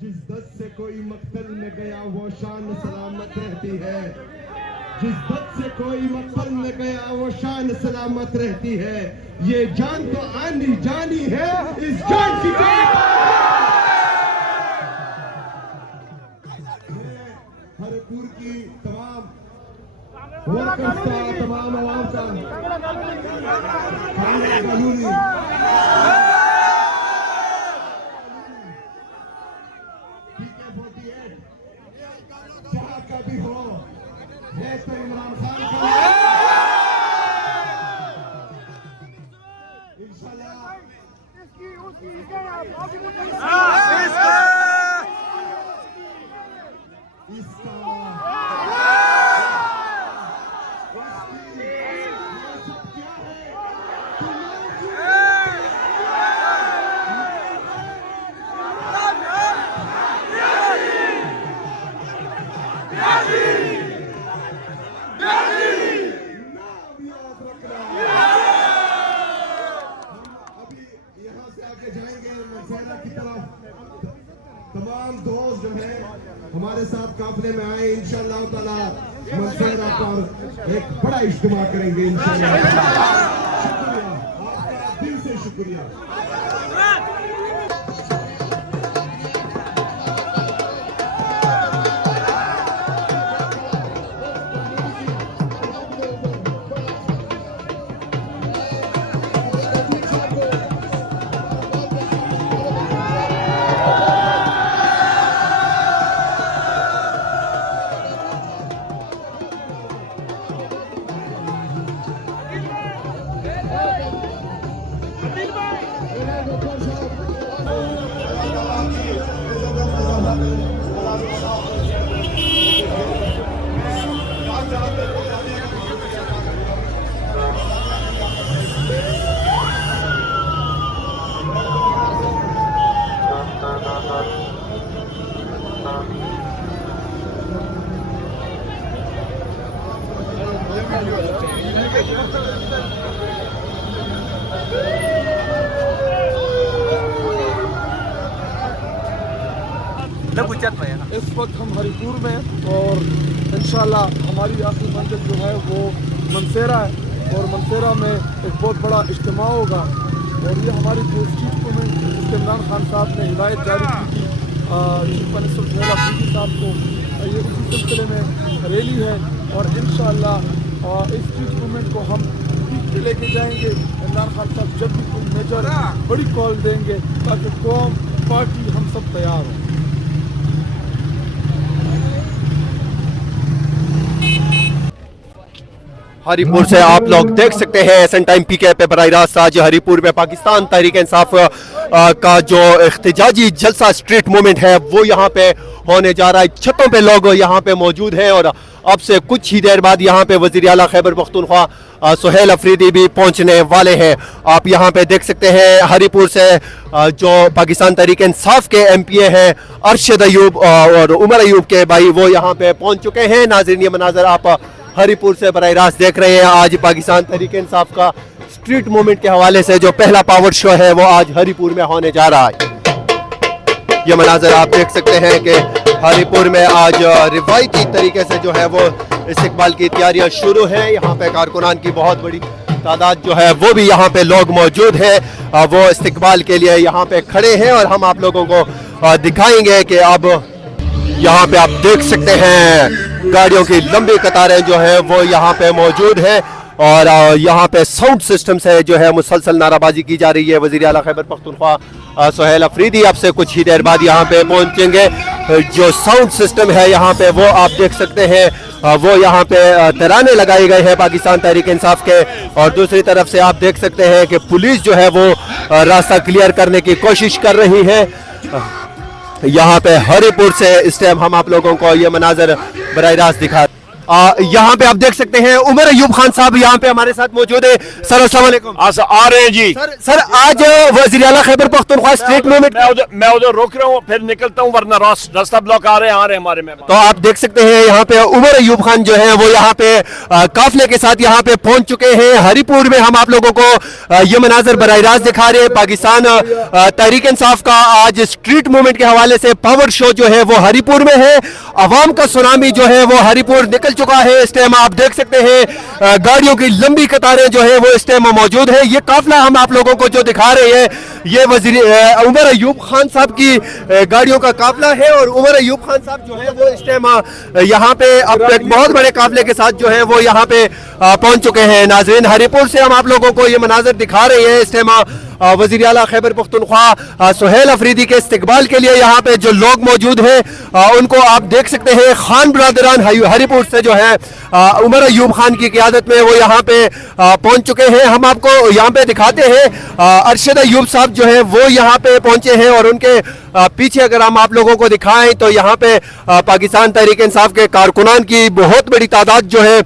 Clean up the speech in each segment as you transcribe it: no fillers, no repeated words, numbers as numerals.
जिस दस्त से कोई मक्तल में गया वो शान सलामत रहती है। जिस दस्त से कोई मक्तल में गया वो शान सलामत रहती है। ये जान तो आनी जानी है, इस जान की हरिपुर की तमाम वर्कर्स का, तमाम आवाम का कानूनी जहाँ का भी हो, है तो इमरान खान का इंशाल्लाह। तमाम दोस्त जो है हमारे साथ काफिले में आए, इंशाअल्लाह ताला मंसूरा पर एक बड़ा इज्तिमा करेंगे इंशाअल्लाह। शुक्रिया, आपका दिल से शुक्रिया। इस वक्त हम हरिपुर में और इंशाल्लाह हमारी आखिरी मंजिल जो है वो मनसेरा है और मनसेरा में एक बहुत बड़ा इज्तिमा होगा। और ये हमारी जो चीफ मिनिस्टर इमरान खान साहब ने हिदायत जारी की थी चीफ मिनिस्टर साहब को, ये उसी सिलसिले में रैली है और इंशाल्लाह इस चीफ मूवमेंट को हम पीठ पे लेके जाएंगे। इमरान खान साहब जब भी कोई मेजर बड़ी कॉल देंगे ताकि कौम पार्टी हम सब तैयार हों। हरिपुर से आप लोग देख सकते हैं एसएन टाइम पीके पे बराह रास्त आज हरिपुर में पाकिस्तान तहरीक इंसाफ का जो इख्तिजाजी जलसा स्ट्रीट मूवमेंट है वो यहाँ पे होने जा रहा है। छतों पे लोग यहाँ पे मौजूद हैं और अब से कुछ ही देर बाद यहाँ पे वज़ीर आला खैबर पख्तूनख्वा सुहेल अफरीदी भी पहुँचने वाले हैं। आप यहाँ पे देख सकते हैं हरीपुर से जो पाकिस्तान तहरीक इंसाफ के MPA हैं अरशद अयूब और उमर अयूब के भाई वो यहाँ पे पहुँच चुके हैं। नाज़रीन, ये मनाज़र आप हरीपुर से बराह रास्त देख रहे हैं। आज पाकिस्तान तहरीक इंसाफ का स्ट्रीट मूवमेंट के हवाले से जो पहला पावर शो है वो आज हरीपुर में होने जा रहा है। ये मनाज़र आप देख सकते हैं कि हरीपुर में आज रिवायती तरीके से जो है वो इस्तकबाल की तैयारियां शुरू हैं। यहाँ पे कारकुनान की बहुत बड़ी तादाद जो है वो भी यहाँ पे लोग मौजूद हैं, वो इस्तकबाल के लिए यहाँ पे खड़े हैं और हम आप लोगों को दिखाएंगे कि अब यहाँ पे आप देख सकते हैं गाड़ियों की लंबी कतारें जो है वो यहाँ पे मौजूद है और यहाँ पे साउंड सिस्टम से जो है मुसलसल नाराबाजी की जा रही है। वज़ीर आला खैबर पख्तूनख्वा सुहेल अफरीदी अब से कुछ ही देर बाद यहाँ पे पहुँचेंगे। जो साउंड सिस्टम है यहाँ पे वो आप देख सकते हैं, वो यहाँ पे तराने लगाए गए हैं पाकिस्तान तहरीक इंसाफ के और दूसरी तरफ से आप देख सकते हैं कि पुलिस जो है वो रास्ता क्लियर करने की कोशिश कर रही है। यहाँ पे हरीपुर से इस टाइम हम आप लोगों को ये मनाजर बराह रास्त दिखा यहाँ पे आप देख सकते हैं उमर अयूब खान साहब यहाँ पे हमारे साथ मौजूद है। सर अस्सलाम वालेकुम। आ रहे हैं जी। सर आज वज़ीर आला खैबर पख्तूनख्वा स्ट्रीट मूवमेंट मैं उधर रोक रहा हूँ, फिर निकलता हूँ वरना रास्ता ब्लॉक आ रहे हैं हमारे में। तो आप देख सकते हैं यहाँ पे उमर अयूब खान जो है वो यहाँ पे काफिले के साथ यहाँ पे पहुंच चुके हैं। हरीपुर में हम आप लोगों को ये मनाजर बराह रास्त दिखा रहे हैं। पाकिस्तान तहरीक इंसाफ का आज स्ट्रीट मूवमेंट के हवाले से पावर शो जो है वो हरीपुर में है। अवाम का सुनामी जो है वो हरीपुर निकल चुका है। इस टाइम आप देख सकते हैं गाड़ियों की लंबी कतारें जो है वो इस टाइम मौजूद है। ये काफिला हम आप लोगों को जो दिखा रहे हैं ये वज़ीर उमर अयूब खान साहब की गाड़ियों का काफिला है और उमर अयूब खान साहब जो है वो इस टाइम यहाँ पे अब एक बहुत बड़े काफिले के साथ जो है वो यहाँ पे पहुंच चुके हैं। नाज़रीन, हरीपुर से हम आप लोगों को ये मनाजर दिखा रहे हैं। इस टाइम वज़ीर आला खैबर पख्तूनख्वा सुहेल अफरीदी के इस्तकबाल के लिए यहाँ पे जो लोग मौजूद हैं उनको आप देख सकते हैं। खान बरादरान हरीपुर से जो है उमर अयूब खान की क़ियादत में वो यहाँ पे पहुँच चुके हैं। हम आपको यहाँ पे दिखाते हैं अरशद अयूब साहब जो है वो यहाँ पे पहुँचे हैं और उनके पीछे अगर हम आप लोगों को दिखाएं तो यहाँ पे पाकिस्तान तहरीक इंसाफ के कारकुनान की बहुत बड़ी तादाद जो है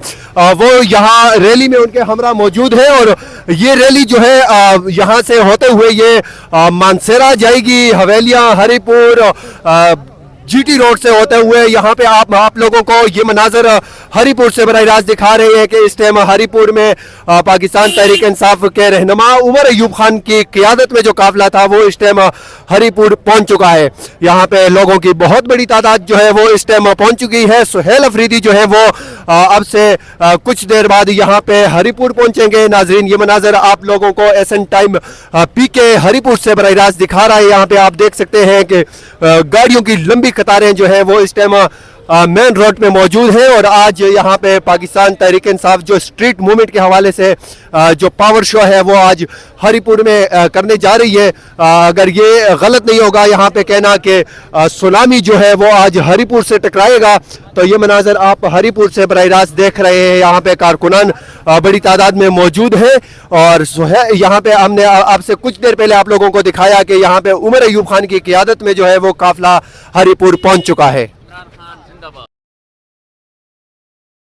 वो यहाँ रैली में उनके हमरा मौजूद है और ये रैली जो है यहाँ से होते हुए ये मानसेरा जाएगी, हवेलियाँ, हरीपुर, GT रोड से होते हुए यहाँ पे आप लोगों को ये मनाजर हरीपुर से बराह रास्त दिखा रहे हैं कि इस टाइम हरीपुर में पाकिस्तान तहरीक इंसाफ के रहनुमा उमर अयूब खान की क़ियादत में जो काफिला था वो इस टाइम हरीपुर पहुंच चुका है। यहाँ पे लोगों की बहुत बड़ी तादाद जो है वो इस टाइम पहुंच चुकी है। सुहेल अफरीदी जो है वो अब से कुछ देर बाद यहाँ पे हरीपुर पहुंचेंगे। नाजरीन, ये मनाजर आप लोगों को SN टाइम PK हरीपुर से बराह रास्त दिखा रहा है। यहाँ पे आप देख सकते हैं कि गाड़ियों की लंबी कतारें जो है वो इस टाइम मेन रोड पे मौजूद है और आज यहाँ पे पाकिस्तान तहरीक इंसाफ जो स्ट्रीट मूवमेंट के हवाले से जो पावर शो है वो आज हरीपुर में करने जा रही है। अगर ये गलत नहीं होगा यहाँ पे कहना कि सुनामी जो है वो आज हरीपुर से टकराएगा, तो ये मनाजर आप हरीपुर से बराह रास्त देख रहे हैं। यहाँ पे कारकुनान बड़ी तादाद में मौजूद है और यहाँ पे हमने आपसे कुछ देर पहले आप लोगों को दिखाया कि यहाँ पे उमर अयूब खान की क़ियादत में जो है वो काफिला हरीपुर पहुँच चुका है।